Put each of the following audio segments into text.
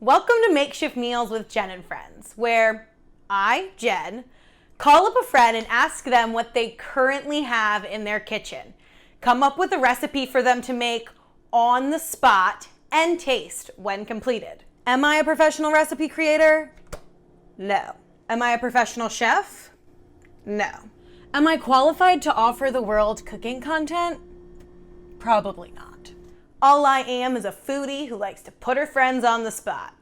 Welcome to Makeshift Meals with Jenn and Friends, where I, Jen, call up a friend and ask them what they currently have in their kitchen, come up with a recipe for them to make on the spot and taste when completed. Am I a professional recipe creator? No. Am I a professional chef? No. Am I qualified to offer the world cooking content? Probably not. All I am is a foodie who likes to put her friends on the spot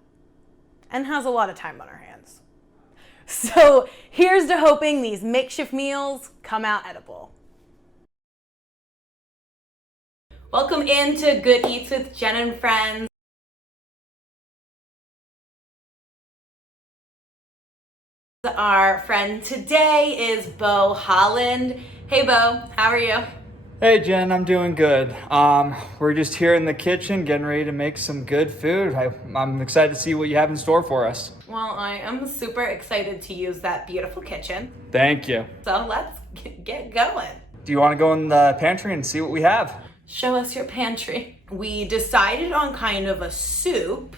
and has a lot of time on her hands. So here's to hoping these makeshift meals come out edible. Welcome into Good Eats with Jenn and Friends. Our friend today is Bo Holland. Hey Bo, how are you? Hey Jen, I'm doing good. We're just here in the kitchen getting ready to make some good food. I'm excited to see what you have in store for us. Well, I am super excited to use that beautiful kitchen. Thank you. So let's get going. Do you want to go in the pantry and see what we have? Show us your pantry. We decided on kind of a soup,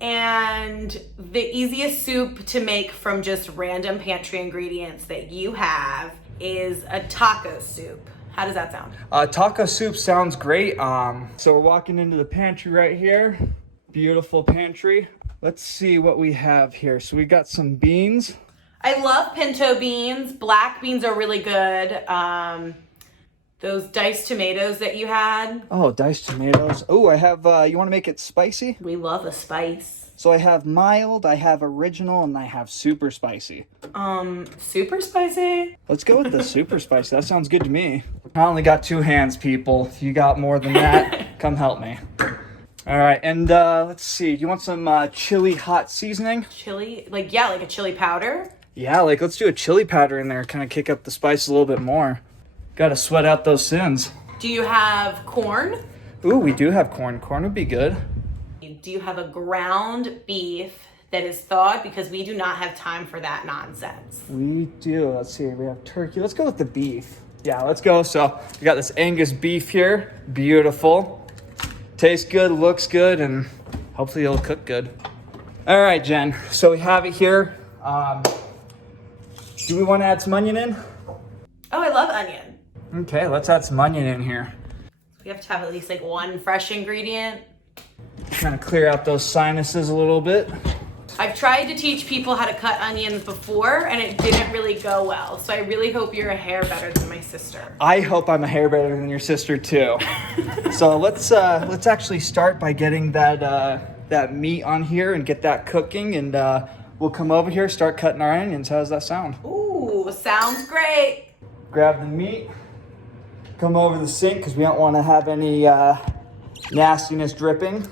and the easiest soup to make from just random pantry ingredients that you have is a taco soup. How does that sound? Taco soup sounds great. So we're walking into the pantry right here. Beautiful pantry. Let's see what we have here. So we got some beans. I love pinto beans. Black beans are really good. Those diced tomatoes that you had. Oh, diced tomatoes. Oh, I have, you want to make it spicy? We love a spice. So I have mild, I have original, and I have super spicy. Super spicy? Let's go with the super spicy. That sounds good to me. I only got 2 hands, people. If you got more than that, come help me. All right, and let's see. Do you want some chili hot seasoning? Chili? Like a chili powder? Yeah, let's do a chili powder in there. Kind of kick up the spice a little bit more. Got to sweat out those sins. Do you have corn? Ooh, we do have corn. Corn would be good. Do you have a ground beef that is thawed? Because we do not have time for that nonsense. We do. Let's see. We have turkey. Let's go with the beef. Yeah, let's go. So we got this Angus beef here. Beautiful. Tastes good, looks good, and hopefully it'll cook good. All right, Jen. So we have it here. Do we want to add some onion in? Oh, I love onion. Okay, let's add some onion in here. We have to have at least like one fresh ingredient. Kind of clear out those sinuses a little bit. I've tried to teach people how to cut onions before, and it didn't really go well. So I really hope you're a hair better than my sister. I hope I'm a hair better than your sister too. So let's actually start by getting that meat on here and get that cooking, and we'll come over here, start cutting our onions. How does that sound? Ooh, sounds great. Grab the meat, come over the sink because we don't want to have any nastiness dripping.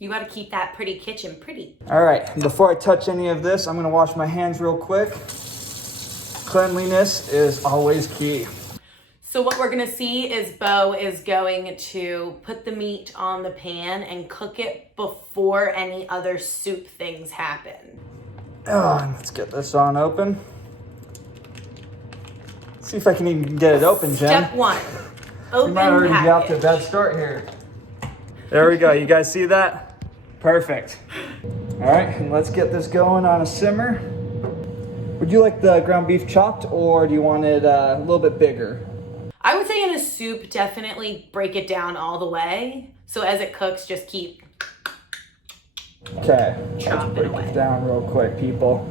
You got to keep that pretty kitchen pretty. All right, before I touch any of this, I'm gonna wash my hands real quick. Cleanliness is always key. So what we're gonna see is Bo is going to put the meat on the pan and cook it before any other soup things happen. Let's get this on open. See if I can even get it open, Jen. Step 1, open We might already be out to a package. bad start here. There we go. You guys see that? Perfect. All right, and let's get this going on a simmer. Would you like the ground beef chopped, or do you want it a little bit bigger? I would say in a soup, definitely break it down all the way. So as it cooks, just keep Okay, let's chopping break away. it down real quick, people.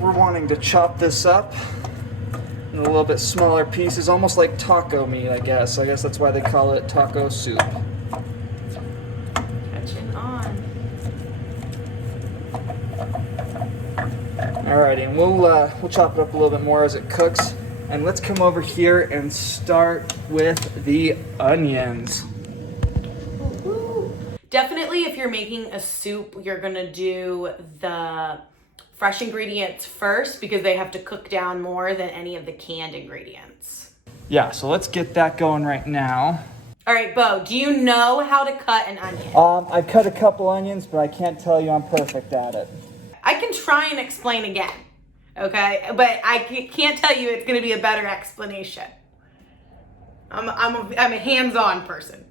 We're wanting to chop this up in a little bit smaller pieces, almost like taco meat, I guess. I guess that's why they call it taco soup. Catching on. Alrighty, and we'll chop it up a little bit more as it cooks. And let's come over here and start with the onions. Definitely, if you're making a soup, you're gonna do the fresh ingredients first because they have to cook down more than any of the canned ingredients. Yeah, so let's get that going right now. All right, Bo, do you know how to cut an onion? I've cut a couple onions, but I can't tell you I'm perfect at it. I can try and explain again, okay? But I can't tell you it's gonna be a better explanation. I'm a hands-on person.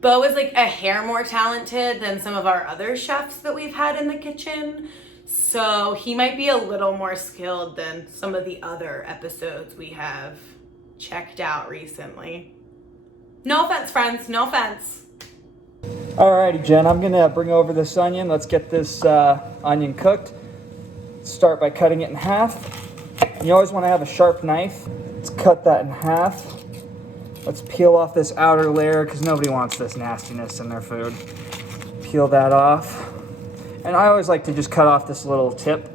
Bo is like a hair more talented than some of our other chefs that we've had in the kitchen. So he might be a little more skilled than some of the other episodes we have checked out recently. No offense, friends, no offense. Alrighty, Jen, I'm gonna bring over this onion. Let's get this onion cooked. Start by cutting it in half. You always wanna have a sharp knife. Let's cut that in half. Let's peel off this outer layer because nobody wants this nastiness in their food. Peel that off. And I always like to just cut off this little tip.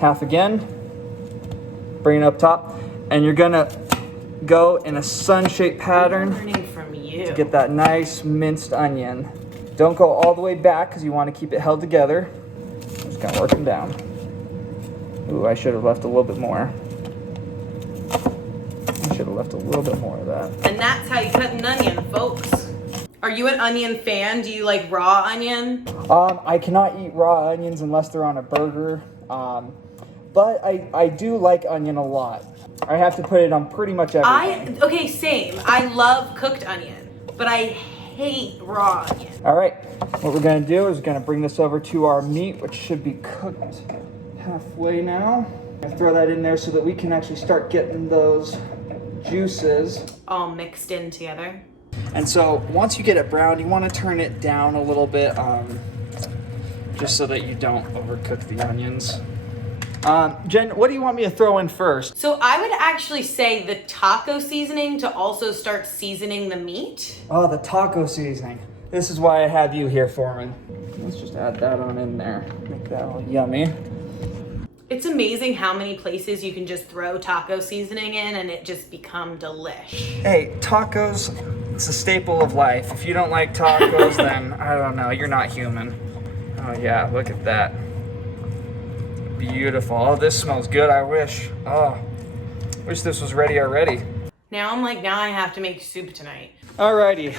Half again. Bring it up top. And you're gonna go in a sun-shaped pattern Learning from you. to get that nice minced onion. Don't go all the way back because you want to keep it held together. Just kind of working down. Ooh, I should have left a little bit more. Should have left a little bit more of that. And that's how you cut an onion, folks. Are you an onion fan? Do you like raw onion? I cannot eat raw onions unless they're on a burger. But I do like onion a lot. I have to put it on pretty much everything. Okay, same. I love cooked onion, but I hate raw onion. All right, what we're gonna do is we're gonna bring this over to our meat, which should be cooked halfway now. I'm gonna throw that in there so that we can actually start getting those juices All mixed in together. And so once you get it brown, you want to turn it down a little bit, just so that you don't overcook the onions. Jen, what do you want me to throw in first? So I would actually say the taco seasoning to also start seasoning the meat. Oh, the taco seasoning. This is why I have you here, Foreman. Let's just add that on in there. Make that all yummy. It's amazing how many places you can just throw taco seasoning in and it just become delish. Hey, tacos, it's a staple of life. If you don't like tacos, then I don't know, you're not human. Oh yeah, look at that. Beautiful. Oh, this smells good, I wish. Oh, wish this was ready already. Now I'm like, now I have to make soup tonight. Alrighty,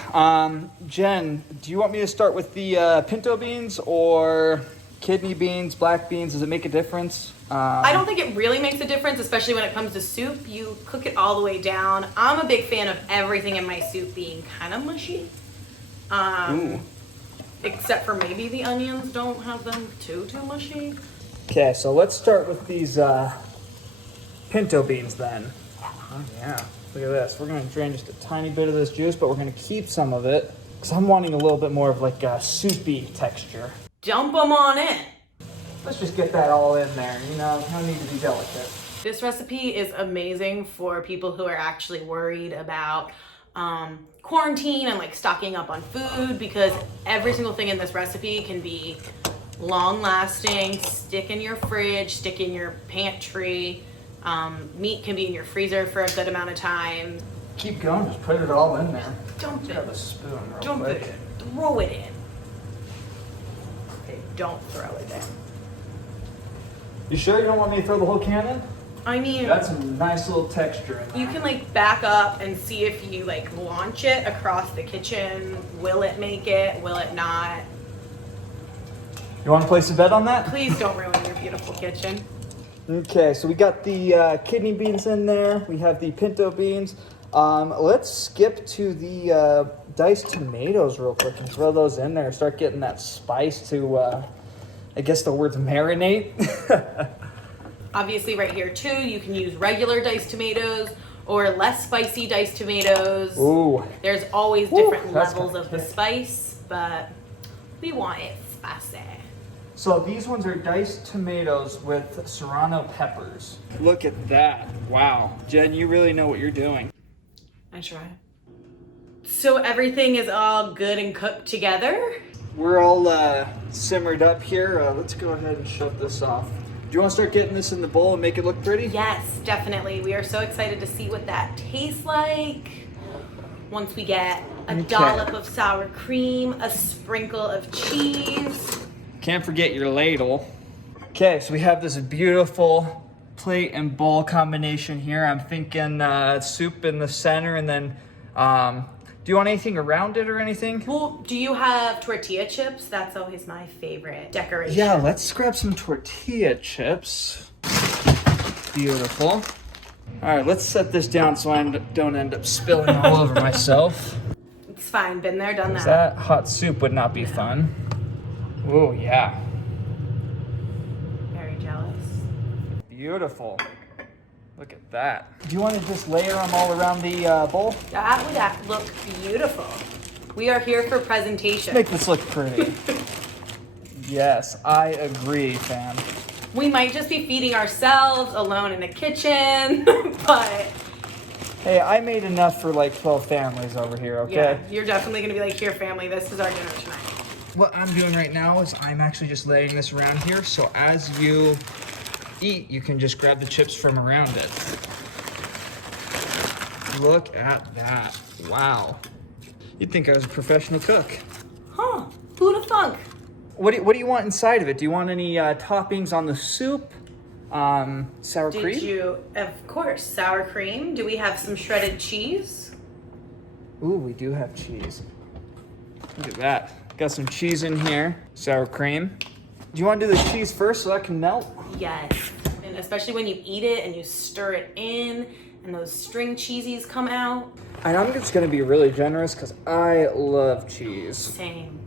Jen, do you want me to start with the pinto beans or kidney beans, black beans? Does it make a difference? I don't think it really makes a difference, especially when it comes to soup. You cook it all the way down. I'm a big fan of everything in my soup being kind of mushy. Ooh. Except for maybe the onions, don't have them too mushy. Okay, so let's start with these pinto beans then. Oh yeah, look at this. We're gonna drain just a tiny bit of this juice, but we're gonna keep some of it because I'm wanting a little bit more of like a soupy texture. Dump them on in. Let's just get that all in there, you know, no need to be delicate. This recipe is amazing for people who are actually worried about quarantine and like stocking up on food, because every single thing in this recipe can be long lasting, stick in your fridge, stick in your pantry. Meat can be in your freezer for a good amount of time. Keep going, just put it all in there. Dump it. Grab a spoon real Dump quick. it in. Throw it in. Okay, don't throw it in. You sure you don't want me to throw the whole can in? I mean, That's a nice little texture in there. you can like back up and see if you like launch it across the kitchen. Will it make it? Will it not? You want to place a bet on that? Please don't ruin your beautiful kitchen. Okay, so we got the kidney beans in there. We have the pinto beans. Let's skip to the diced tomatoes real quick and throw those in there. Start getting that spice to, I guess the word's marinate. Obviously right here too, you can use regular diced tomatoes or less spicy diced tomatoes. Ooh. There's always different that's levels kinda of the kick. spice, but we want it spicy. So these ones are diced tomatoes with serrano peppers. Look at that. Wow. Jen, you really know what you're doing. I try. So everything is all good and cooked together? We're all simmered up here. Let's go ahead and shut this off. Do you want to start getting this in the bowl and make it look pretty? Yes, definitely. We are so excited to see what that tastes like. Once we get a dollop of sour cream, a sprinkle of cheese. Can't forget your ladle. Okay, so we have this beautiful plate and bowl combination here. I'm thinking soup in the center, and then do you want anything around it or anything? Well, do you have tortilla chips? That's always my favorite decoration. Yeah, let's grab some tortilla chips. Beautiful. All right, let's set this down so I don't end up spilling all over myself. It's fine. Been there, done that. That hot soup would not be fun. Oh, yeah. Very jealous. Beautiful. Look at that. Do you want to just layer them all around the bowl? That would look beautiful. We are here for presentation. Make this look pretty. Yes, I agree, fam. We might just be feeding ourselves alone in the kitchen, but... Hey, I made enough for like 12 families over here, okay? Yeah, you're definitely going to be like, here, family, this is our dinner tonight. What I'm doing right now is I'm actually just laying this around here, so as you eat, you can just grab the chips from around it. Look at that. Wow. You'd think I was a professional cook. Huh, who'd have thunk? What do you want inside of it? Do you want any toppings on the soup? Sour cream? Did you, of course, sour cream. Do we have some shredded cheese? Ooh, we do have cheese. Look at that. Got some cheese in here. Sour cream. Do you want to do the cheese first so that can melt? Yes, and especially when you eat it and you stir it in and those string cheesies come out. And I'm just gonna be really generous because I love cheese. Same.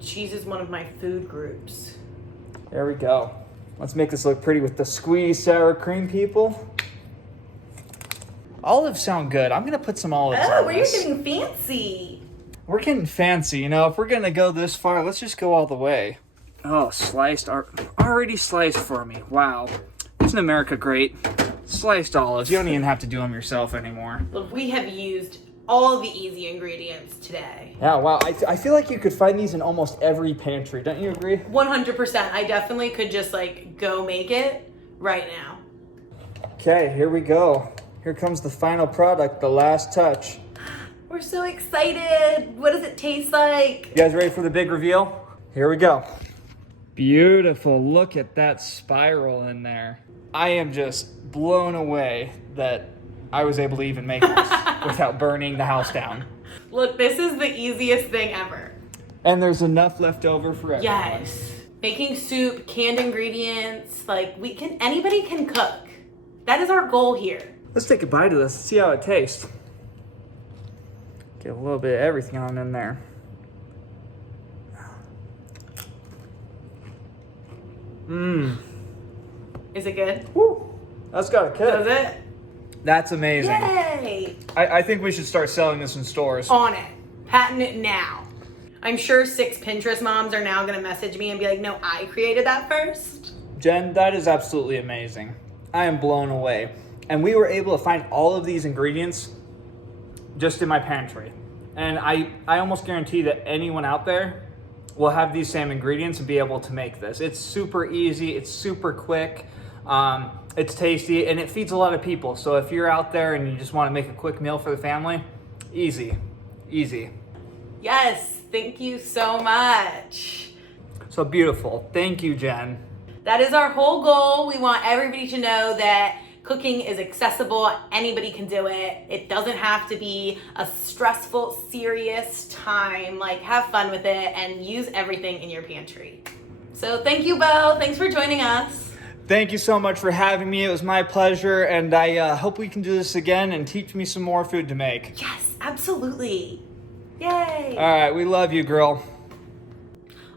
Cheese is one of my food groups. There we go. Let's make this look pretty with the squeezed sour cream, people. Olives sound good. I'm gonna put some olives on we're this. getting fancy. We're getting fancy, you know. If we're gonna go this far, let's just go all the way. Oh, sliced, already sliced for me. Wow. Isn't America great? Sliced olives. You don't even have to do them yourself anymore. Look, we have used all the easy ingredients today. Yeah, wow. I feel like you could find these in almost every pantry. Don't you agree? 100%. I definitely could just like go make it right now. Okay, here we go. Here comes the final product, the last touch. We're so excited. What does it taste like? You guys ready for the big reveal? Here we go. Beautiful. Look at that spiral in there. I am just blown away that I was able to even make this without burning the house down. Look, this is the easiest thing ever. And there's enough left over for everyone. Yes. Making soup, canned ingredients, like anybody can cook. That is our goal here. Let's take a bite of this and see how it tastes. Get a little bit of everything on in there. Mmm. Is it good? Woo. That's got a kick. Does it? That's amazing. Yay! I think we should start selling this in stores. On it. Patent it now. I'm sure 6 Pinterest moms are now gonna message me and be like, no, I created that first. Jen, that is absolutely amazing. I am blown away. And we were able to find all of these ingredients just in my pantry. And I almost guarantee that anyone out there will have these same ingredients and be able to make this. It's super easy, it's super quick, it's tasty, and it feeds a lot of people. So if you're out there and you just want to make a quick meal for the family, easy, easy. Yes, thank you so much. So beautiful. Thank you, Jen. That is our whole goal. We want everybody to know that cooking is accessible. Anybody can do it. It doesn't have to be a stressful, serious time. Like, have fun with it and use everything in your pantry. So thank you, Bo. Thanks for joining us. Thank you so much for having me. It was my pleasure, and I hope we can do this again and teach me some more food to make. Yes, absolutely. Yay. All right, we love you, girl.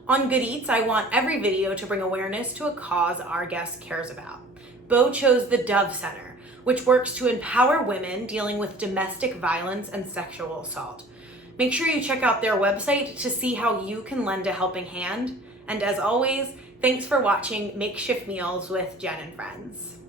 On Good Eats, I want every video to bring awareness to a cause our guest cares about. Bo chose the Dove Center, which works to empower women dealing with domestic violence and sexual assault. Make sure you check out their website to see how you can lend a helping hand. And as always, thanks for watching Makeshift Meals with Jenn and Friends.